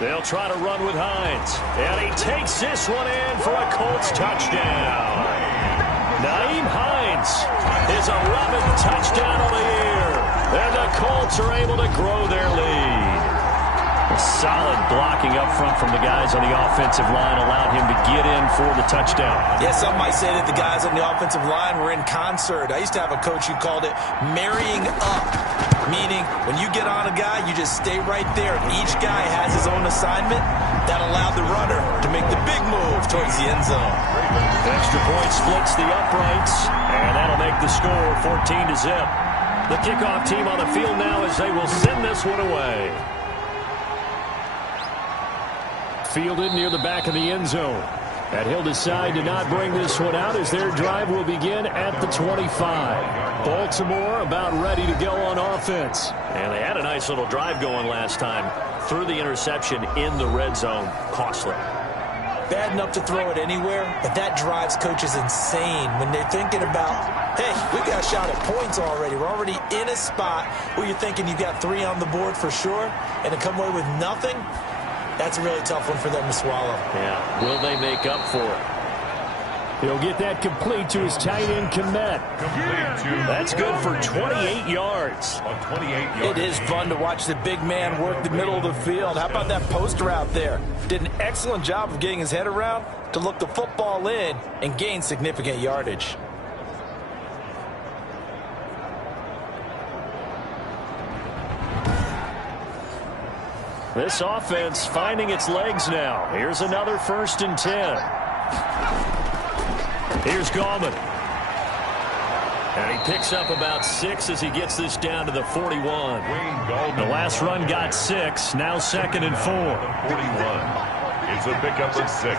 They'll try to run with Hines. And he takes this one in for a Colts touchdown. Nyheim Hines, his 11th touchdown of the year. And the Colts are able to grow their lead. A solid blocking up front from the guys on the offensive line allowed him to get in for the touchdown. Yeah, some might say that the guys on the offensive line were in concert. I used to have a coach who called it marrying up, meaning when you get on a guy, you just stay right there. Each guy has his own assignment. That allowed the runner to make the big move towards the end zone. Extra point splits the uprights, and that'll make the score 14-0. The kickoff team on the field now as they will send this one away. Fielded near the back of the end zone. And he'll decide to not bring this one out as their drive will begin at the 25. Baltimore about ready to go on offense. And they had a nice little drive going last time. Threw the interception in the red zone. Costly. Bad enough to throw it anywhere, but that drives coaches insane when they're thinking about, hey, we got a shot at points already. We're already in a spot where you're thinking you got 3 on the board for sure, and to come away with nothing, that's a really tough one for them to swallow. Yeah, will they make up for it? He'll get that complete to his tight end, Komet. That's good for 28 yards. It is fun to watch the big man work the middle of the field. How about that post route there? Did an excellent job of getting his head around to look the football in and gain significant yardage. This offense finding its legs now. Here's another 1st and 10. Here's Gallman. And he picks up about 6 as he gets this down to the 41. The last run got 6. Now 2nd and 4. 41 is a pickup of 6.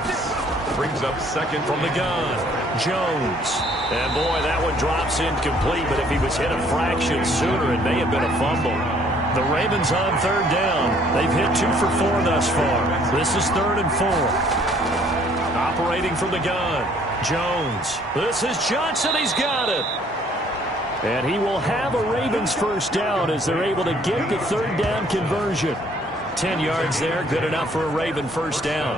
Brings up 2nd from the gun. Jones. And boy, that one drops incomplete, but if he was hit a fraction sooner, it may have been a fumble. The Ravens on 3rd down. They've hit 2 for 4 thus far. This is 3rd and 4. Operating from the gun. Jones. This is Johnson. He's got it. And he will have a Ravens 1st down as they're able to get the 3rd down conversion. 10 yards there. Good enough for a Raven 1st down.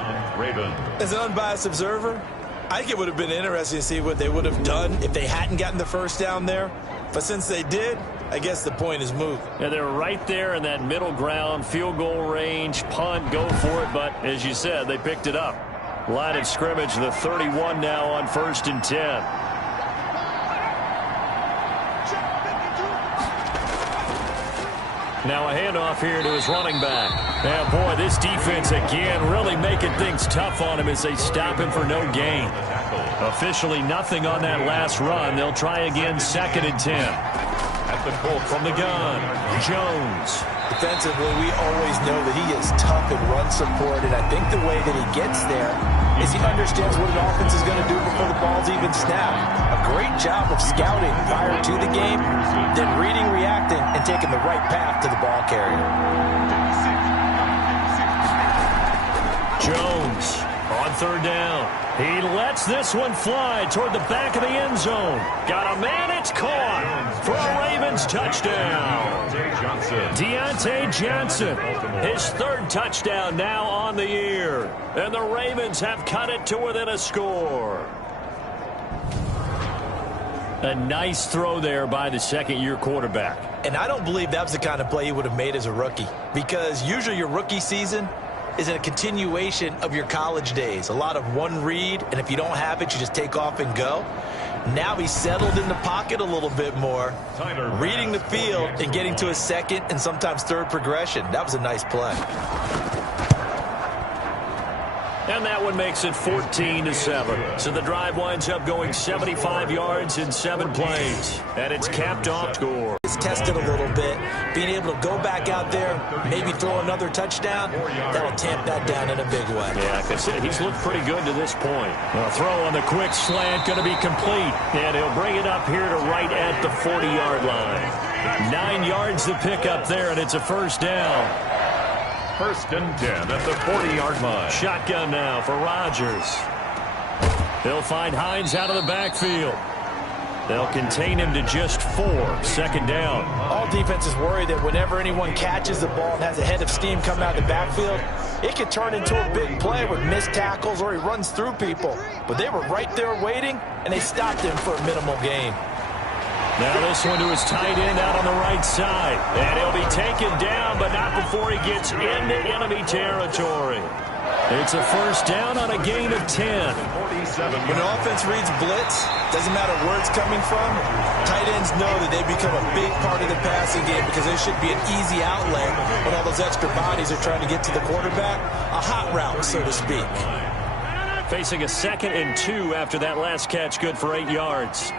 As an unbiased observer, I think it would have been interesting to see what they would have done if they hadn't gotten the 1st down there. But since they did, I guess the point is moved. Yeah, they're right there in that middle ground, field goal range, punt, go for it. But as you said, they picked it up. Line of scrimmage, the 31 now on 1st and 10. Now a handoff here to his running back. And boy, this defense again really making things tough on him as they stop him for no gain. Officially nothing on that last run. They'll try again 2nd and 10. At the Colts from the gun. Jones. Defensively, we always know that he is tough in run support, and I think the way that he gets there is he understands what an offense is going to do before the ball's even snapped. A great job of scouting prior to the game, then reading, reacting, and taking the right path to the ball carrier. Jones on 3rd down. He lets this one fly toward the back of the end zone. Got a man, it's caught for a Ravens touchdown. Deontay Johnson, his 3rd touchdown now on the year. And the Ravens have cut it to within a score. A nice throw there by the 2nd-year quarterback. And I don't believe that was the kind of play he would have made as a rookie, because usually your rookie season is a continuation of your college days. A lot of one read, and if you don't have it, you just take off and go. Now he's settled in the pocket a little bit more, reading the field and getting to a 2nd and sometimes 3rd progression. That was a nice play. And that one makes it 14-7. So the drive winds up going 75 yards in 7 plays. And it's capped off score. It's tested a little bit. Being able to go back out there, maybe throw another touchdown, that'll tamp that down in a big way. Yeah, like I said, he's looked pretty good to this point. A throw on the quick slant, going to be complete. And he'll bring it up here to right at the 40-yard line. 9 yards to pick up there, and it's a 1st down. 1st and 10 at the 40-yard line. Shotgun now for Rodgers. He'll find Hines out of the backfield. They'll contain him to just 4. 2nd down. All defenses worry that whenever anyone catches the ball and has a head of steam coming out of the backfield, It could turn into a big play with missed tackles or he runs through people. But they were right there waiting, and they stopped him for a minimal gain. Now this one to his tight end out on the right side. And he'll be taken down, but not before he gets into enemy territory. It's a first down on a gain of 10. When an offense reads blitz, doesn't matter where it's coming from, tight ends know that they become a big part of the passing game because there should be an easy outlet when all those extra bodies are trying to get to the quarterback. A hot route, so to speak. Facing a 2nd and 2 after that last catch, good for 8 yards.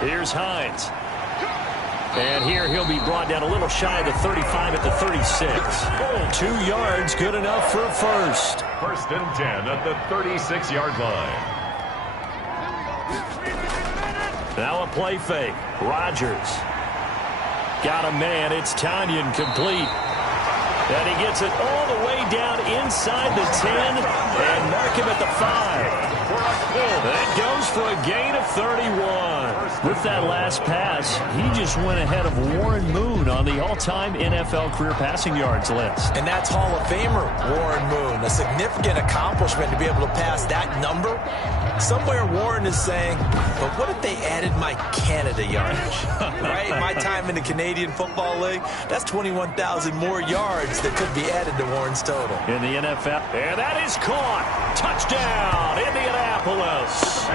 Here's Hines. And here he'll be brought down a little shy of the 35 at the 36. 2 yards, good enough for a first. First and 10 at the 36-yard line. Now a play fake. Rodgers. Got a man. It's Tanyan complete. And he gets it all the way down inside the 10 and mark him at the 5. That goes for a gain of 31. With that last pass, he just went ahead of Warren Moon on the all-time NFL career passing yards list. And that's Hall of Famer Warren Moon. A significant accomplishment to be able to pass that number. Somewhere Warren is saying, but what if they added my Canada yardage? Right? My time in the Canadian Football League, that's 21,000 more yards that could be added to Warren's total. In the NFL. And that is caught. Touchdown, Indianapolis.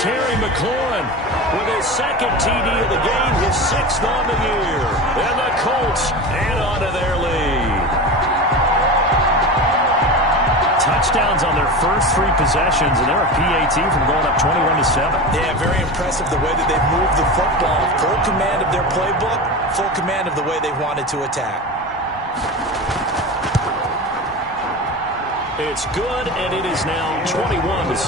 Terry McLaurin with his 2nd TD of the game, his 6th on the year. And the Colts add on to their lead. Touchdowns on their first 3 possessions, and they're a PAT from going up 21-7. Yeah, very impressive the way that they've moved the football. Full command of their playbook, full command of the way they wanted to attack. It's good, and it is now 21-7.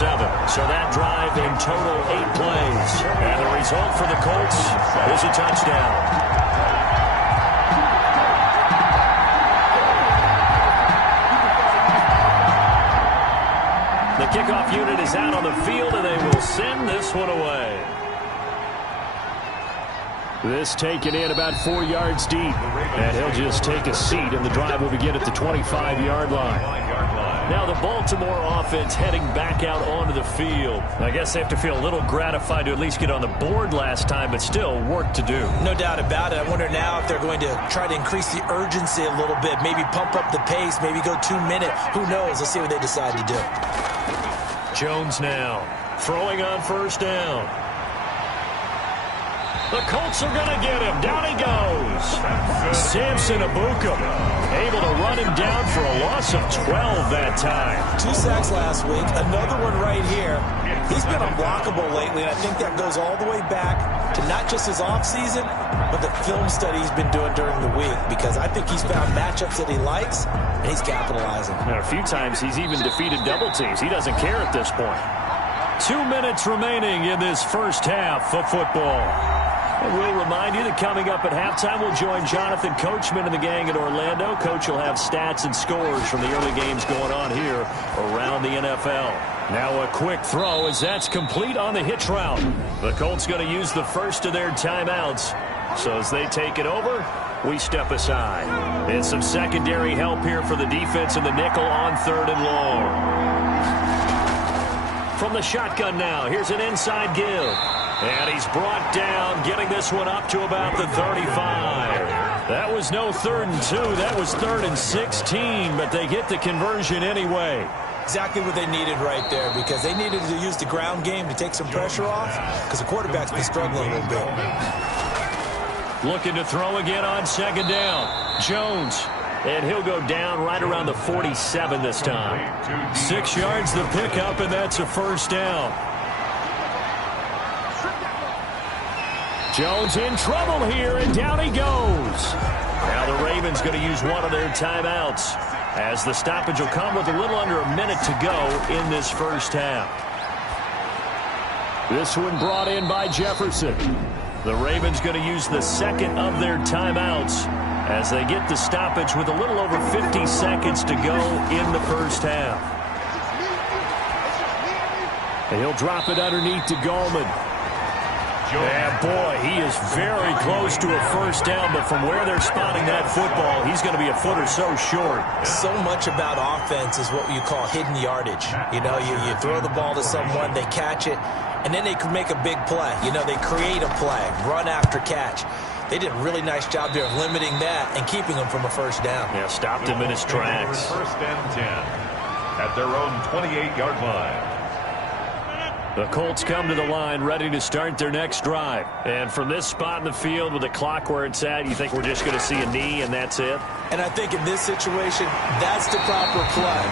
So that drive in total 8 plays. And the result for the Colts is a touchdown. The kickoff unit is out on the field, and they will send this one away. This taken in about 4 yards deep. And he'll just take a seat, and the drive will begin at the 25-yard line. Now the Baltimore offense heading back out onto the field. I guess they have to feel a little gratified to at least get on the board last time, but still work to do. No doubt about it. I wonder now if they're going to try to increase the urgency a little bit, maybe pump up the pace, maybe go 2 minute. Who knows? Let's see what they decide to do. Jones now throwing on first down. The Colts are going to get him. Down he goes. Samson Abuka able to run him down for a loss of 12 that time. 2 sacks last week. Another one right here. He's been unblockable lately, and I think that goes all the way back to not just his offseason, but the film study he's been doing during the week, because I think he's found matchups that he likes, and he's capitalizing. And a few times he's even defeated double teams. He doesn't care at this point. 2 minutes remaining in this first half of football. And we'll remind you that coming up at halftime, we'll join Jonathan Coachman and the gang in Orlando. Coach will have stats and scores from the early games going on here around the NFL. Now a quick throw as that's complete on the hitch route. The Colts going to use the first of their timeouts. So as they take it over, we step aside. And some secondary help here for the defense in the nickel on 3rd and long. From the shotgun now, here's an inside give. And he's brought down, getting this one up to about the 35. That was no 3rd and 2. That was 3rd and 16, but they get the conversion anyway. Exactly what they needed right there, because they needed to use the ground game to take some pressure off, because the quarterback's been struggling a little bit. Looking to throw again on 2nd down. Jones. And he'll go down right around the 47 this time. 6 yards the pickup, and that's a first down. Jones in trouble here, and down he goes. Now the Ravens going to use one of their timeouts, as the stoppage will come with a little under a minute to go in this first half. This one brought in by Jefferson. The Ravens going to use the 2nd of their timeouts as they get the stoppage with a little over 50 seconds to go in the first half. And he'll drop it underneath to Gallman. Yeah, boy, he is very close to a first down, but from where they're spotting that football, he's going to be a foot or so short. So much about offense is what you call hidden yardage. You know, you throw the ball to someone, they catch it, and then they can make a big play. You know, they create a play, run after catch. They did a really nice job there of limiting that and keeping him from a first down. Yeah, stopped him in his tracks. First and 10 at their own 28-yard line. The Colts come to the line ready to start their next drive. And from this spot in the field with the clock where it's at, you think we're just going to see a knee and that's it? And I think in this situation, that's the proper play.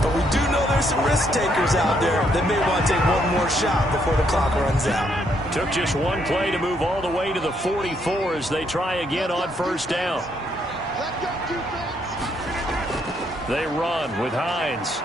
But we do know there's some risk takers out there that may want to take one more shot before the clock runs out. Took just one play to move all the way to the 44 as they try again on first down. They run with Hines.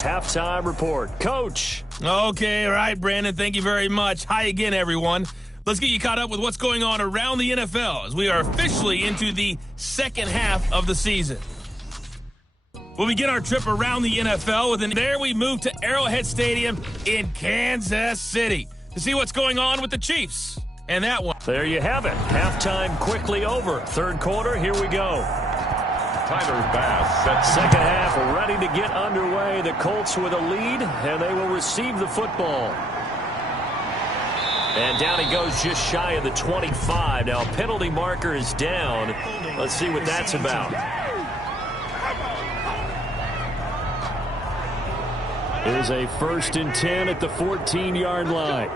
Halftime report. Coach. Okay, all right, Brandon. Thank you very much. Hi again, everyone. Let's get you caught up with what's going on around the NFL as we are officially into the second half of the season. We'll begin our trip around the NFL, and there we move to Arrowhead Stadium in Kansas City to see what's going on with the Chiefs. And that one. There you have it. Halftime quickly over. Third quarter, here we go. Tyler Bass sets second half ready to get underway. The Colts with a lead, and they will receive the football. And down he goes just shy of the 25. Now, penalty marker is down. Let's see what that's about. It is a 1st and 10 at the 14-yard line.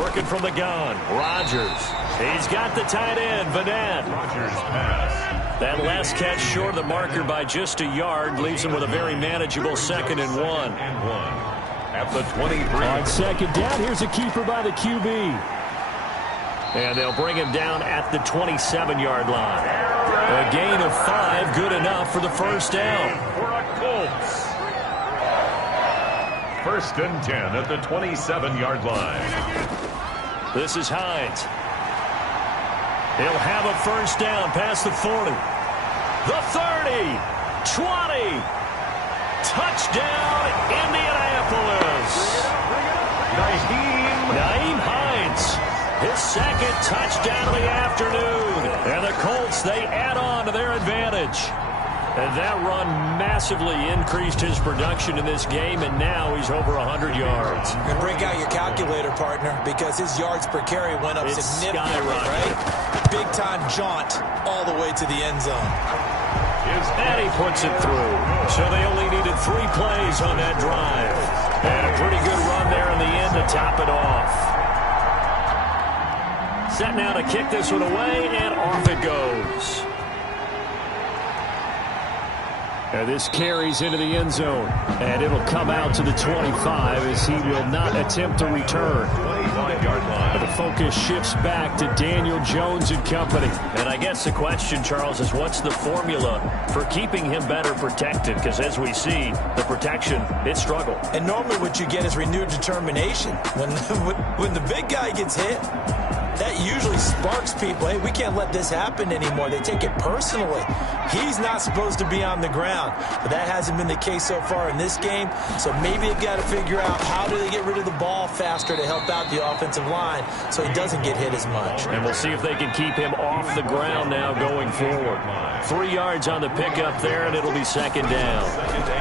Working from the gun, Rodgers. He's got the tight end, Vanette. Rodgers pass. That last catch short of the marker by just a yard leaves him with a very manageable 2nd and 1. At the 23. On second down, here's a keeper by the QB. And they'll bring him down at the 27-yard line. A gain of 5, good enough for the first down. For a Colts. 1st and 10 at the 27-yard line. This is Hines. He'll have a first down past the 40. The 30. 20. Touchdown, Indianapolis. Nyheim Hines. His second touchdown of the afternoon. And the Colts, they add on to their advantage. And that run massively increased his production in this game, and now he's over 100 yards. And break out your calculator, partner, because his yards per carry went up significantly, right? Big-time jaunt all the way to the end zone. And he puts it through. So they only needed 3 plays on that drive. And a pretty good run there in the end to top it off. Set now to kick this one away, and off it goes. And this carries into the end zone, and it'll come out to the 25 as he will not attempt to return. 25-yard line. The focus shifts back to Daniel Jones and company. And I guess the question, Charles, is what's the formula for keeping him better protected? Because as we see, the protection, it struggled. And normally what you get is renewed determination. When the big guy gets hit, that usually sparks people. Hey, we can't let this happen anymore. They take it personally. He's not supposed to be on the ground, but that hasn't been the case so far in this game. So maybe they've got to figure out how do they get rid of the ball faster to help out the offensive line so he doesn't get hit as much. And we'll see if they can keep him off the ground now going forward. 3 yards on the pickup there, and it'll be 2nd down.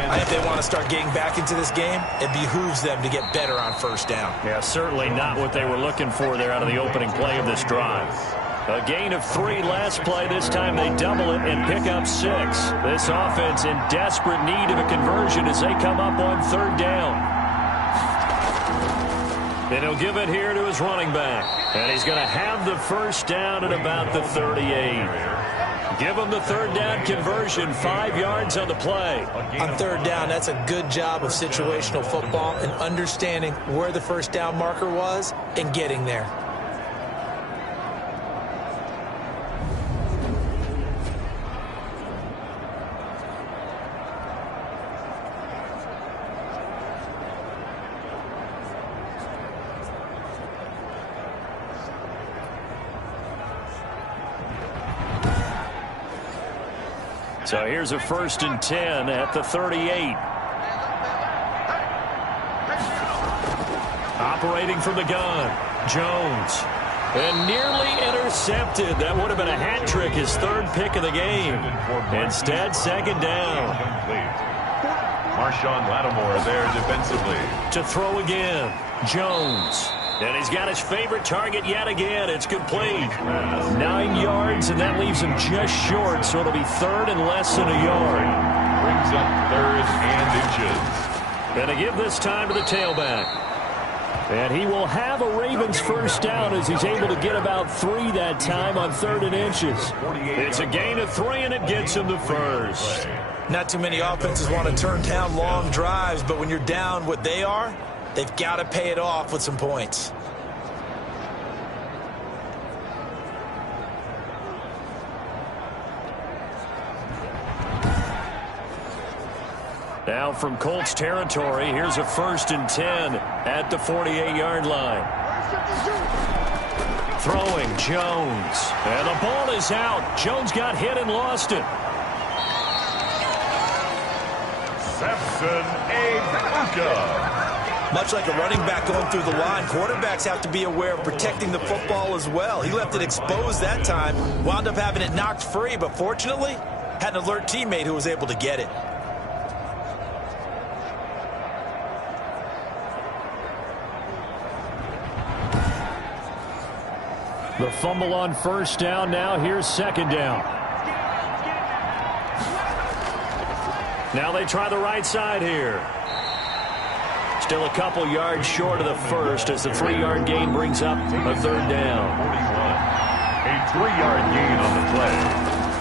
I think they want to start getting back into this game. It behooves them to get better on first down. Yeah, certainly not what they were looking for there out of the opening play of this drive. A gain of 3 last play. This time they double it and pick up 6. This offense in desperate need of a conversion as they come up on 3rd down. And he'll give it here to his running back. And he's going to have the first down at about the 38. Give him the 3rd down conversion, 5 yards on the play. On 3rd down, that's a good job of situational football and understanding where the first down marker was and getting there. So here's a 1st and 10 at the 38. Operating from the gun, Jones. And nearly intercepted. That would have been a hat trick, his 3rd pick of the game. Instead, 2nd down. Marshawn Lattimore there defensively. To throw again, Jones. And he's got his favorite target yet again. It's complete. 9 yards, and that leaves him just short, so it'll be 3rd and less than a yard. Brings up 3rd and inches. And to give this time to the tailback. And he will have a Ravens 1st down as he's able to get about 3 that time on 3rd and inches. It's a gain of 3, and it gets him the 1st. Not too many offenses want to turn down long drives, but when you're down what they are, they've got to pay it off with some points. Now from Colts territory, here's a 1st and 10 at the 48-yard line. Throwing, Jones. And the ball is out. Jones got hit and lost it. Samson Abuka. Much like a running back going through the line, quarterbacks have to be aware of protecting the football as well. He left it exposed that time, wound up having it knocked free, but fortunately, had an alert teammate who was able to get it. The fumble on 1st down. Now here's 2nd down. Now they try the right side here. Still a couple yards short of the 1st as the 3-yard gain brings up a 3rd down. 41. A 3-yard gain on the play.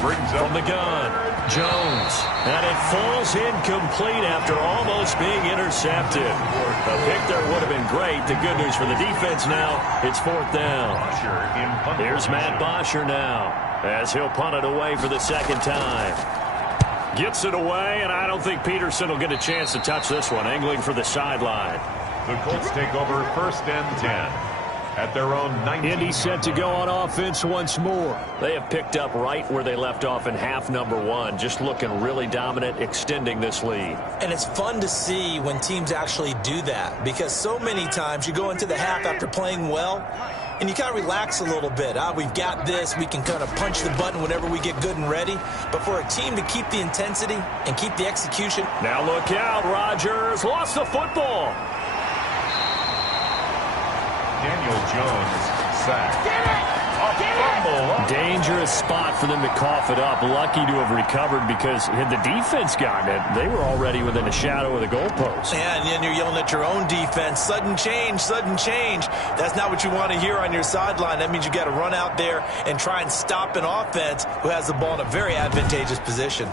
Brings up from the gun, Jones. And it falls incomplete after almost being intercepted. A pick there would have been great. The good news for the defense now, it's 4th down. Here's Matt Bosher now as he'll punt it away for the 2nd time. Gets it away, and I don't think Peterson will get a chance to touch this one. Angling for the sideline. The Colts take over 1st and 10 at their own 19. Indy set to go on offense once more. They have picked up right where they left off in half number 1. Just looking really dominant, extending this lead. And it's fun to see when teams actually do that, because so many times you go into the half after playing well, and you kind of relax a little bit. We've got this. We can kind of punch the button whenever we get good and ready. But for a team to keep the intensity and keep the execution. Now look out, Rodgers. Lost the football. Daniel Jones sacked. Get it! Dangerous spot for them to cough it up. Lucky to have recovered, because had the defense gotten it, they were already within a shadow of the goalpost. Yeah, and then you're yelling at your own defense. Sudden change, sudden change. That's not what you want to hear on your sideline. That means you got to run out there and try and stop an offense who has the ball in a very advantageous position.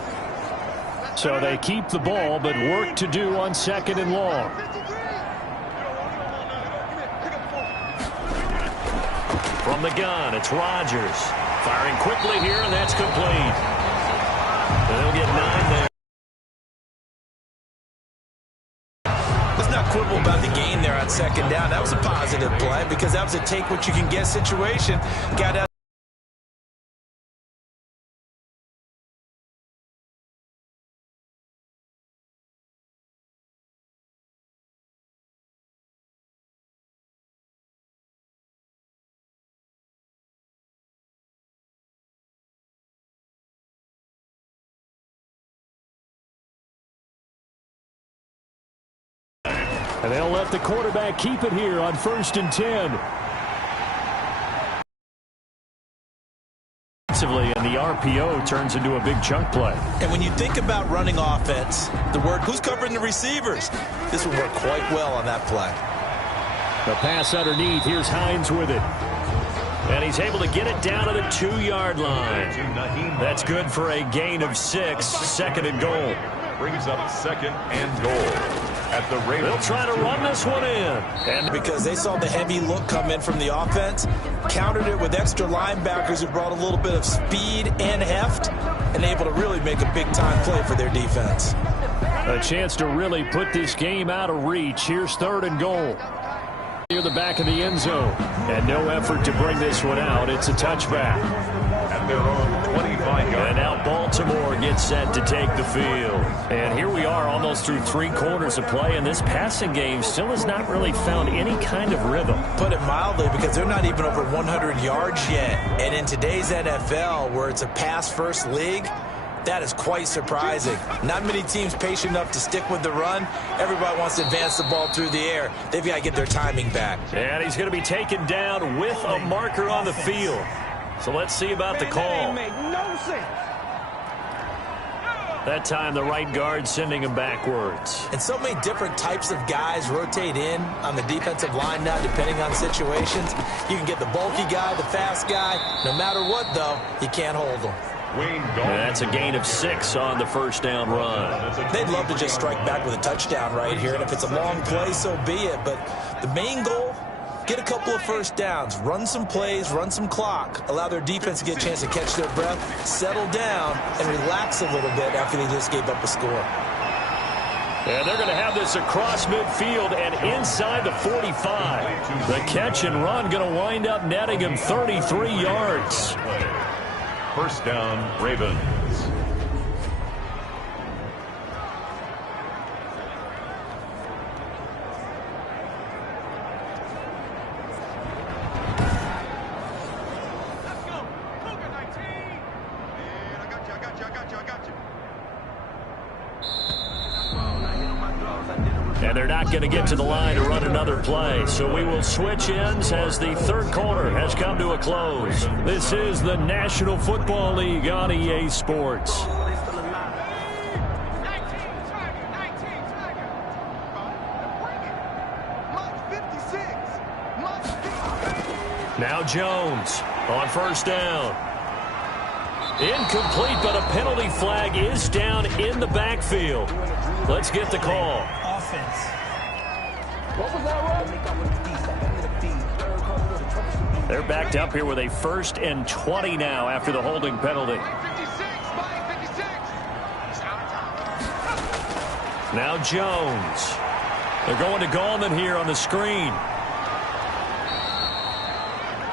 So they keep the ball, but work to do on 2nd and long. From the gun, it's Rodgers. Firing quickly here, and that's complete. They'll get 9 there. Let's not quibble about the gain there on 2nd down. That was a positive play, because that was a take-what-you-can-get situation. Got out. And they'll let the quarterback keep it here on 1st and 10. And the RPO turns into a big chunk play. And when you think about running offense, the word who's covering the receivers, this will work quite well on that play. The pass underneath. Here's Hines with it. And he's able to get it down to the 2-yard line. That's good for a gain of 6. 2nd and goal. Brings up 2nd and goal. At the Ravens. They'll try to run this one in. And because they saw the heavy look come in from the offense, countered it with extra linebackers who brought a little bit of speed and heft, and able to really make a big-time play for their defense. A chance to really put this game out of reach. Here's 3rd and goal. Near the back of the end zone. And no effort to bring this one out. It's a touchback. At at their own 25-yard. And now Baltimore gets set to take the field. And here we are almost through 3 quarters of play, and this passing game still has not really found any kind of rhythm. Put it mildly, because they're not even over 100 yards yet. And in today's NFL, where it's a pass-first league, that is quite surprising. Not many teams patient enough to stick with the run. Everybody wants to advance the ball through the air. They've got to get their timing back. And he's going to be taken down with a marker on the field. So let's see about the call. That time the right guard sending him backwards. And so many different types of guys rotate in on the defensive line now, depending on situations. You can get the bulky guy, the fast guy. No matter what, though, you can't hold them. That's a gain of 6 on the first down run. They'd love to just strike back with a touchdown right here, and if it's a long play, so be it. But the main goal, get a couple of first downs, run some plays, run some clock, allow their defense to get a chance to catch their breath, settle down, and relax a little bit after they just gave up a score. And they're going to have this across midfield and inside the 45. The catch and run going to wind up netting him 33 yards. First down, Ravens. And they're not going to get to the line to run another play. So we will switch ends as the third quarter has come to a close. This is the National Football League on EA Sports. Now Jones on first down. Incomplete, but a penalty flag is down in the backfield. Let's get the call. They're backed up here with a 1st and 20 now after the holding penalty. Now Jones. They're going to Gallman here on the screen.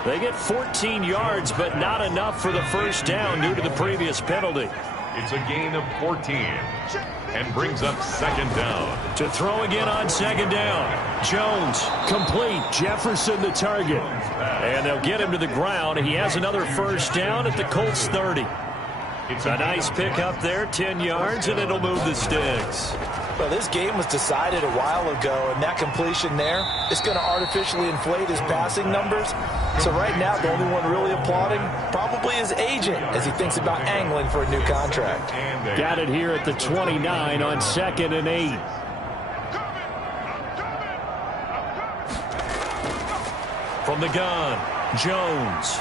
They get 14 yards, but not enough for the first down due to the previous penalty. It's a gain of 14 and brings up second down. To throw again on second down. Jones complete. Jefferson the target. And they'll get him to the ground. He has another first down at the Colts 30. It's a nice pickup there, 10 yards, and it'll move the sticks. Well, this game was decided a while ago, and that completion there is going to artificially inflate his passing numbers. So right now, the only one really applauding probably his agent as he thinks about angling for a new contract. Got it here at the 29 on 2nd and 8. From the gun, Jones.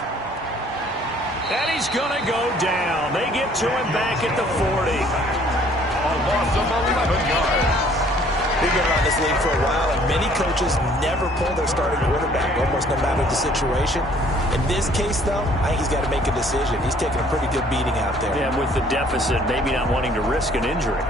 And he's going to go down. They get to him back at the 40. A loss of 11 yards. We've been around this league for a while, and many coaches never pull their starting quarterback, almost no matter the situation. In this case, though, I think he's got to make a decision. He's taking a pretty good beating out there. Yeah, with the deficit, maybe not wanting to risk an injury.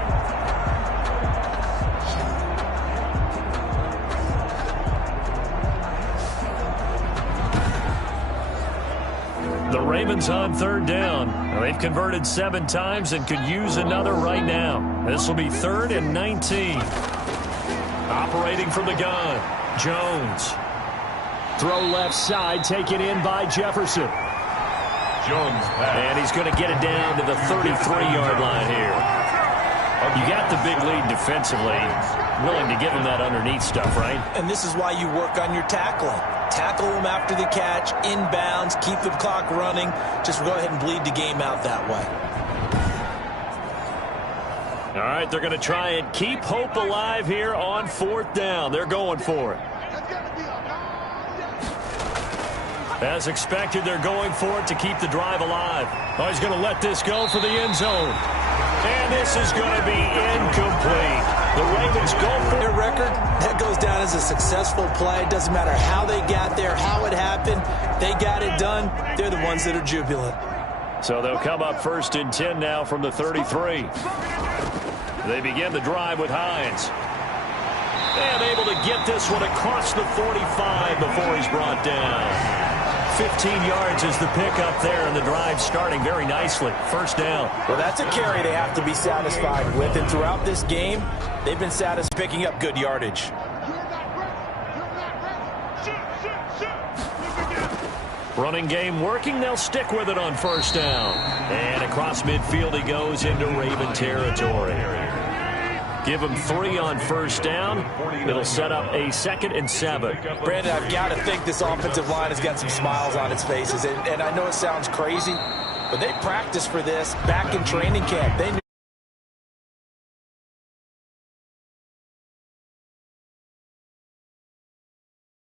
The Ravens on 3rd down. Now, they've converted 7 times and could use another right now. This will be 3rd and 19. Operating from the gun, Jones. Throw left side, taken in by Jefferson. Jones pass. And he's going to get it down to the 33-yard line here. You got the big lead defensively. Willing to give him that underneath stuff, right? And this is why you work on your tackling. Tackle them after the catch, inbounds, keep the clock running. Just go ahead and bleed the game out that way. All right, they're going to try and keep hope alive here on 4th down. They're going for it. As expected, they're going for it to keep the drive alive. Oh, he's going to let this go for the end zone. And this is going to be incomplete. The Ravens go for their record. That goes down as a successful play. It doesn't matter how they got there, how it happened. They got it done. They're the ones that are jubilant. So they'll come up 1st and 10 now from the 33. They begin the drive with Hines. And able to get this one across the 45 before he's brought down. 15 yards is the pickup there, and the drive starting very nicely. First down. Well, that's a carry they have to be satisfied with, and throughout this game, they've been satisfied picking up good yardage. Running game working. They'll stick with it on first down. And across midfield he goes into Raven territory. Give him 3 on first down. It'll set up a 2nd and 7. Brandon, I've got to think this offensive line has got some smiles on its faces. And I know it sounds crazy, but they practiced for this back in training camp. They knew